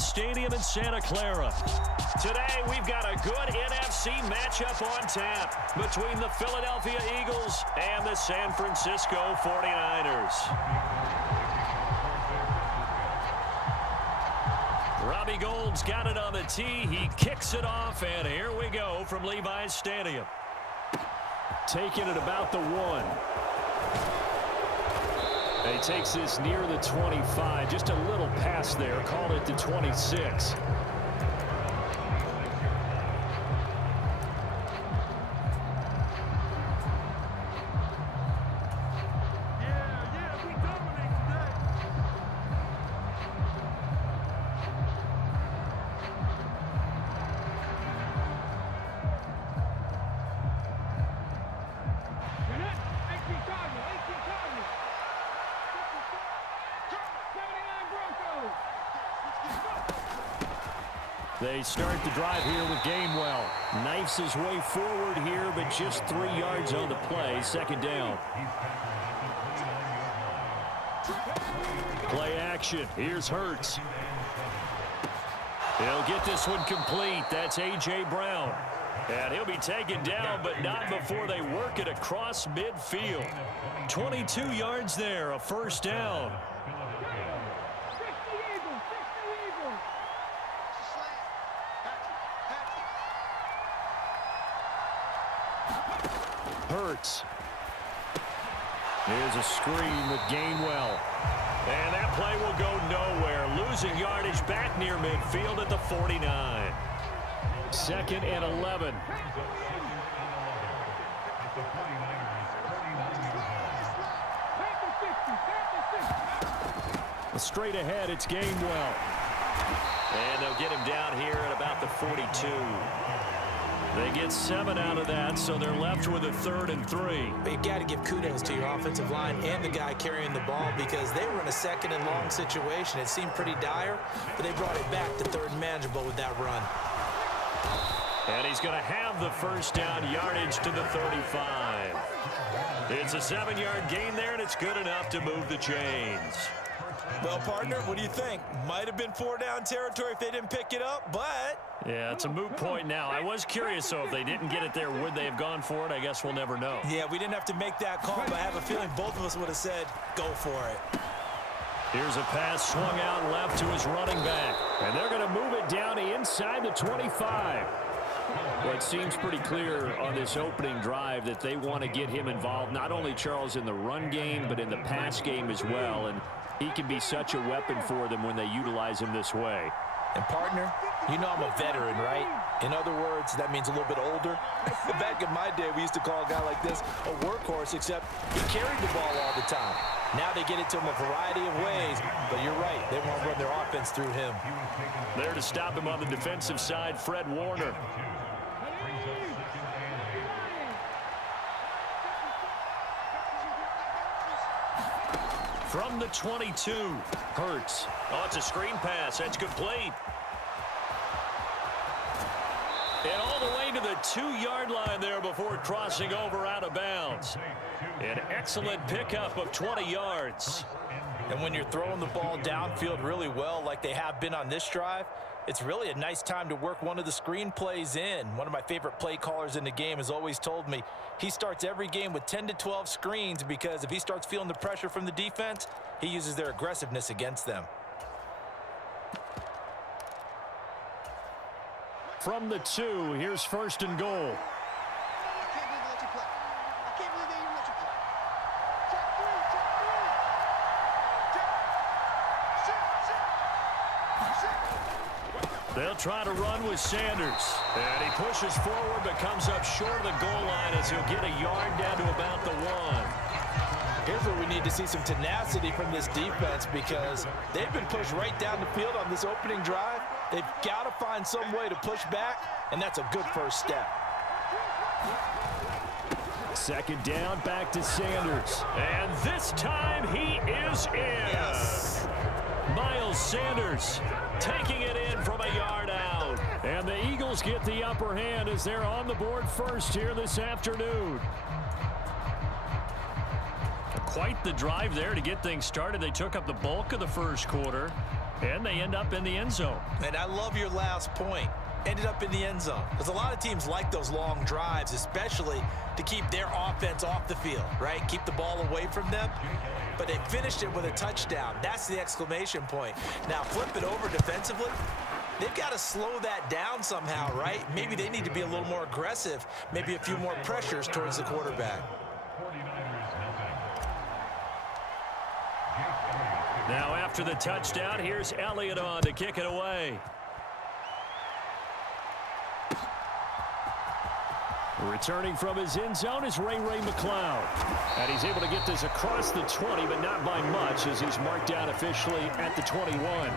Levi's Stadium in Santa Clara. Today, we've got a good NFC matchup on tap between the Philadelphia Eagles and the San Francisco 49ers. Robbie Gould's got it on the tee. He kicks it off, and here we go from Levi's Stadium. Taking it about the 1. He takes this near the 25. Just a little pass there. Called it to 26. They start the drive here with Gainwell. Knifes his way forward here, but just 3 yards on the play. Second down. Play action. Here's Hurts. He'll get this one complete. That's A.J. Brown. And he'll be taken down, but not before they work it across midfield. 22 yards there, a first down. Hurts. Here's a screen with Gainwell. And that play will go nowhere. Losing yardage back near midfield at the 49. Second and 11. Straight ahead, it's Gainwell. And they'll get him down here at about the 42. They get 7 out of that, so they're left with a 3rd and 3. But you've got to give kudos to your offensive line and the guy carrying the ball because they were in a 2nd and long situation. It seemed pretty dire, but they brought it back to 3rd and manageable with that run. And he's going to have the first down, yardage to the 35. It's a 7-yard gain there, and it's good enough to move the chains. Well, partner, what do you think? Might have been 4-down territory if they didn't pick it up, but... Yeah, it's a moot point now. I was curious, so if they didn't get it there, would they have gone for it? I guess we'll never know. Yeah, we didn't have to make that call, but I have a feeling both of us would have said, go for it. Here's a pass swung out left to his running back. And they're going to move it down inside the 25. Well, it seems pretty clear on this opening drive that they want to get him involved, not only, Charles, in the run game, but in the pass game as well. And he can be such a weapon for them when they utilize him this way. And, partner, you know I'm a veteran, right? In other words, that means a little bit older. Back in my day, we used to call a guy like this a workhorse, except he carried the ball all the time. Now they get it to him a variety of ways, but you're right. They want to run their offense through him. There to stop him on the defensive side, Fred Warner. From the 22, Hurts. Oh, it's a screen pass. That's complete. And all the way to the 2-yard line there before crossing over out of bounds. An excellent pickup of 20 yards. And when you're throwing the ball downfield really well like they have been on this drive, it's really a nice time to work one of the screen plays in. One of my favorite play callers in the game has always told me he starts every game with 10 to 12 screens because if he starts feeling the pressure from the defense, he uses their aggressiveness against them. From the 2, here's 1st and goal. They'll try to run with Sanders. And he pushes forward but comes up short of the goal line as he'll get a yard down to about the 1. Here's where we need to see some tenacity from this defense because they've been pushed right down the field on this opening drive. They've got to find some way to push back, and that's a good first step. Second down, back to Sanders. And this time he is in. Yes. Miles Sanders taking it in from a yard out. And the Eagles get the upper hand as they're on the board first here this afternoon. Quite the drive there to get things started. They took up the bulk of the first quarter. And they end up in the end zone. And I love your last point. Ended up in the end zone. Because a lot of teams like those long drives, especially to keep their offense off the field, right? Keep the ball away from them. But they finished it with a touchdown. That's the exclamation point. Now flip it over defensively. They've got to slow that down somehow, right? Maybe they need to be a little more aggressive. Maybe a few more pressures towards the quarterback. Now after the touchdown, here's Elliott on to kick it away. Returning from his end zone is Ray McCloud. And he's able to get this across the 20, but not by much, as he's marked down officially at the 21.